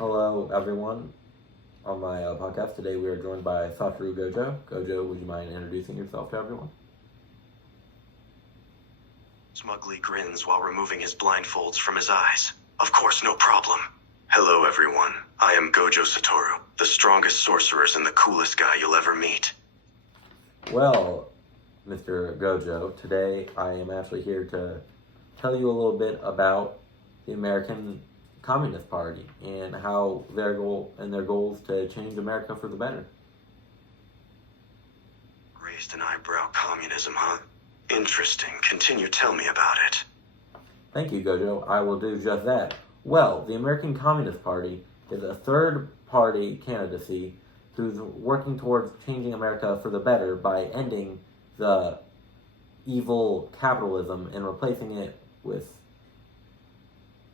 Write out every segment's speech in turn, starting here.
Hello, everyone. On my podcast today, we are joined by Satoru Gojo. Gojo, would you mind introducing yourself to everyone? Smugly grins while removing his blindfolds from his eyes. Of course, no problem. Hello, everyone. I am Gojo Satoru, the strongest sorcerers and the coolest guy you'll ever meet. Well, Mr. Gojo, today I am actually here to tell you a little bit about the American Communist Party and how their goals to change America for the better. Raised an eyebrow communism, huh? Interesting. Continue, tell me about it. Thank you, Gojo. I will do just that. Well, the American Communist Party is a third-party candidacy who's working towards changing America for the better by ending the evil capitalism and replacing it with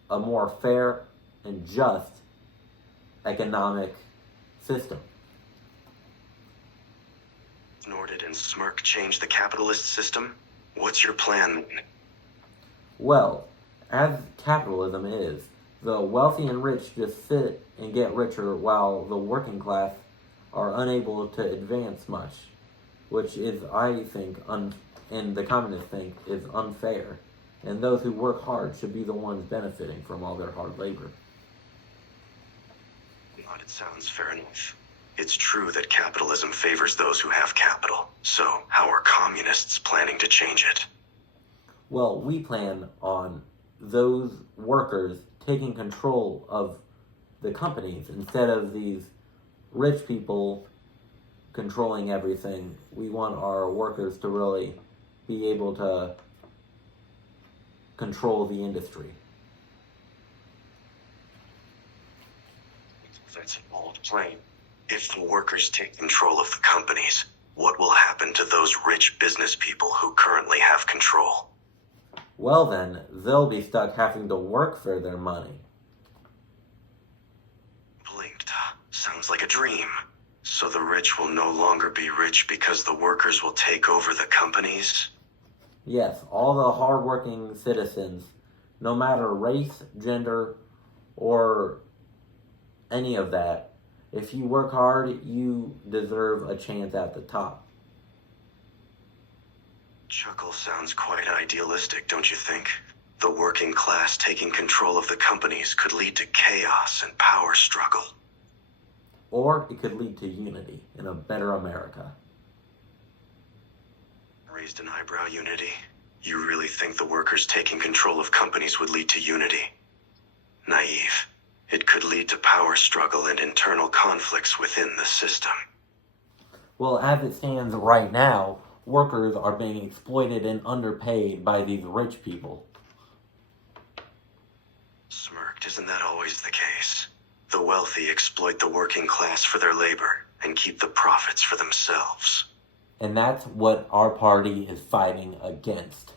a more fair and just economic system. Snorted and smirk change the capitalist system? What's your plan? Well, as capitalism is, the wealthy and rich just sit and get richer while the working class are unable to advance much, which is, I think, and the communists think, is unfair. And those who work hard should be the ones benefiting from all their hard labor. It sounds fair enough. It's true that capitalism favors those who have capital. So, how are communists planning to change it? Well, we plan on those workers taking control of the companies instead of these rich people controlling everything. We want our workers to really be able to control the industry. That's an old plan. If the workers take control of the companies, what will happen to those rich business people who currently have control? Well then, they'll be stuck having to work for their money. Blinked. Sounds like a dream. So the rich will no longer be rich because the workers will take over the companies? Yes, all the hardworking citizens, no matter race, gender, or any of that, if you work hard, you deserve a chance at the top. Chuckle sounds quite idealistic, don't you think? The working class taking control of the companies could lead to chaos and power struggle. Or it could lead to unity in a better America. Raised an eyebrow, unity? You really think the workers taking control of companies would lead to unity? Naive. It could lead to power struggle and internal conflicts within the system. Well, as it stands right now, workers are being exploited and underpaid by these rich people. Smirked, isn't that always the case? The wealthy exploit the working class for their labor and keep the profits for themselves. And that's what our party is fighting against.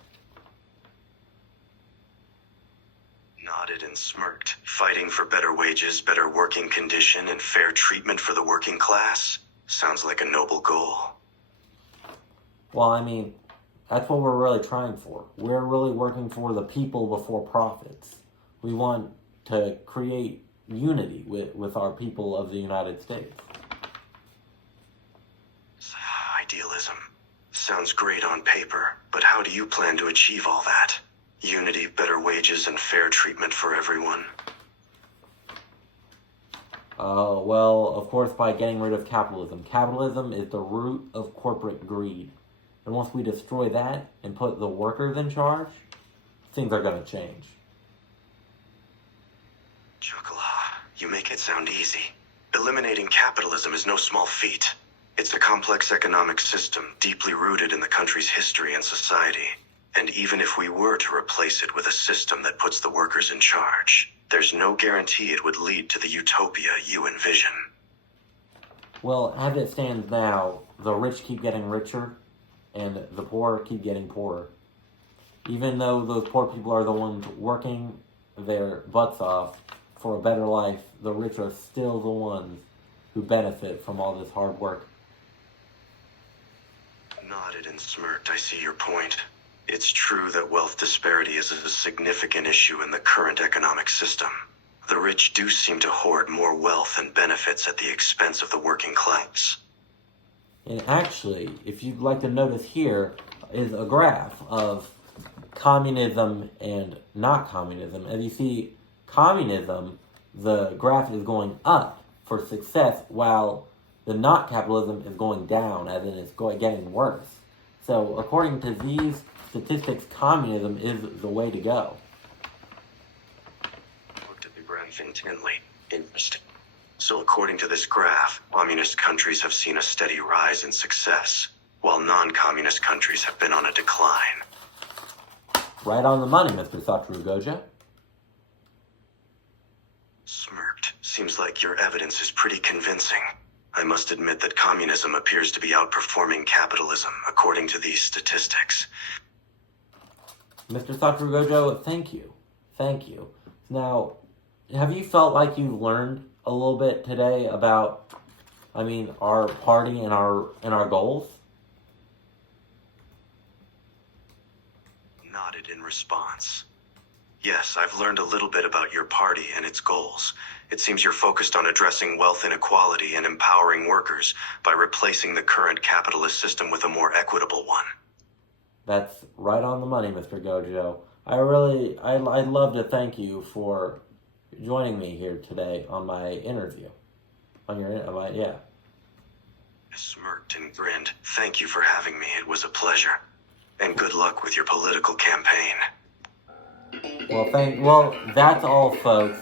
Nodded and smirked, fighting for better wages, better working condition, and fair treatment for the working class. Sounds like a noble goal. Well, I mean, that's what we're really trying for. We're really working for the people before profits. We want to create unity with our people of the United States. Idealism. Sounds great on paper, but how do you plan to achieve all that? Unity, better wages, and fair treatment for everyone? Well, of course, by getting rid of capitalism. Capitalism is the root of corporate greed. And once we destroy that and put the workers in charge, things are going to change. Chuckle. You make it sound easy. Eliminating capitalism is no small feat. It's a complex economic system deeply rooted in the country's history and society. And even if we were to replace it with a system that puts the workers in charge, there's no guarantee it would lead to the utopia you envision. Well, as it stands now, the rich keep getting richer, and the poor keep getting poorer. Even though those poor people are the ones working their butts off for a better life, the rich are still the ones who benefit from all this hard work. Nodded and smirked. I see your point. It's true that wealth disparity is a significant issue in the current economic system. The rich do seem to hoard more wealth and benefits at the expense of the working class. And actually, if you'd like to notice here, is a graph of communism and not communism. As you see, communism, the graph is going up for success, while the not capitalism is going down, as in it's getting worse. So according to these statistics, communism is the way to go. Looked at the graph intently. Interesting. So according to this graph, communist countries have seen a steady rise in success, while non-communist countries have been on a decline. Right on the money, Mr. Satoru Gojo. Smirked. Seems like your evidence is pretty convincing. I must admit that communism appears to be outperforming capitalism, according to these statistics. Mr. Satoru Gojo, thank you. Thank you. Now, have you felt like you learned a little bit today about, our party and our goals? Nodded in response. Yes, I've learned a little bit about your party and its goals. It seems you're focused on addressing wealth inequality and empowering workers by replacing the current capitalist system with a more equitable one. That's right on the money, Mr. Gojo. I'd love to thank you for joining me here today on my interview. Yeah. I smirked and grinned. Thank you for having me. It was a pleasure. And good luck with your political campaign. Well, that's all, folks.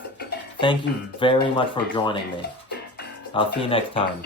Thank you very much for joining me. I'll see you next time.